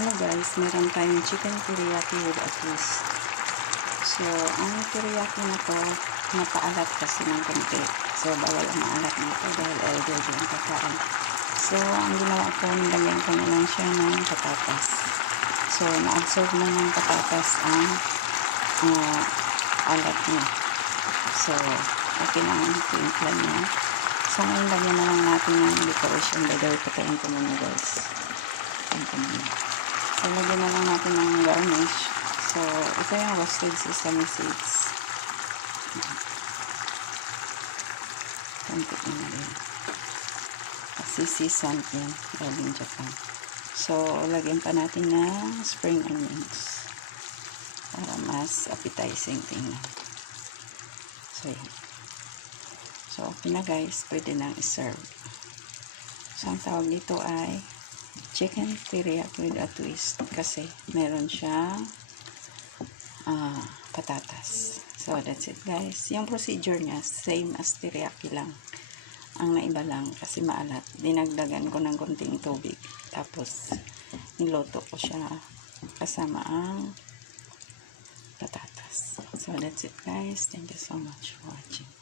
Hello guys, meron tayong chicken teriyaki with a twist. So, ang teriyaki na to, napaalat kasi ng konti. So, bawal ang maalat nito dahil elderly ang kakain. So, ang ginawa ko, nilagyan ko na lang siya ng patatas. So, na-absorb na ng patatas ang alat niya. So, okay na ang timpla niya. So, ngayon lagyan na lang natin ng decoration. By the way, patayin ko muna guys. Patayin ko muna. So, lagyan na lang natin ng garnish. So, ito yung roasted sesame seeds. Konti na rin. Kasi seasoned yan. Galing Japan. So, lagyan pa natin ng spring onions. Para mas appetizing tingnan. So, yan. So, okay na guys. Pwede nang iserve. So, ang tawag dito ay chicken teriyaki with a twist. Kasi, meron siyang patatas. So, that's it guys. Yung procedure niya, same as teriyaki lang. Ang naiba lang, kasi maalat. Dinagdagan ko ng konting tubig. Tapos, niloto ko siya kasama ang patatas. So, that's it guys. Thank you so much for watching.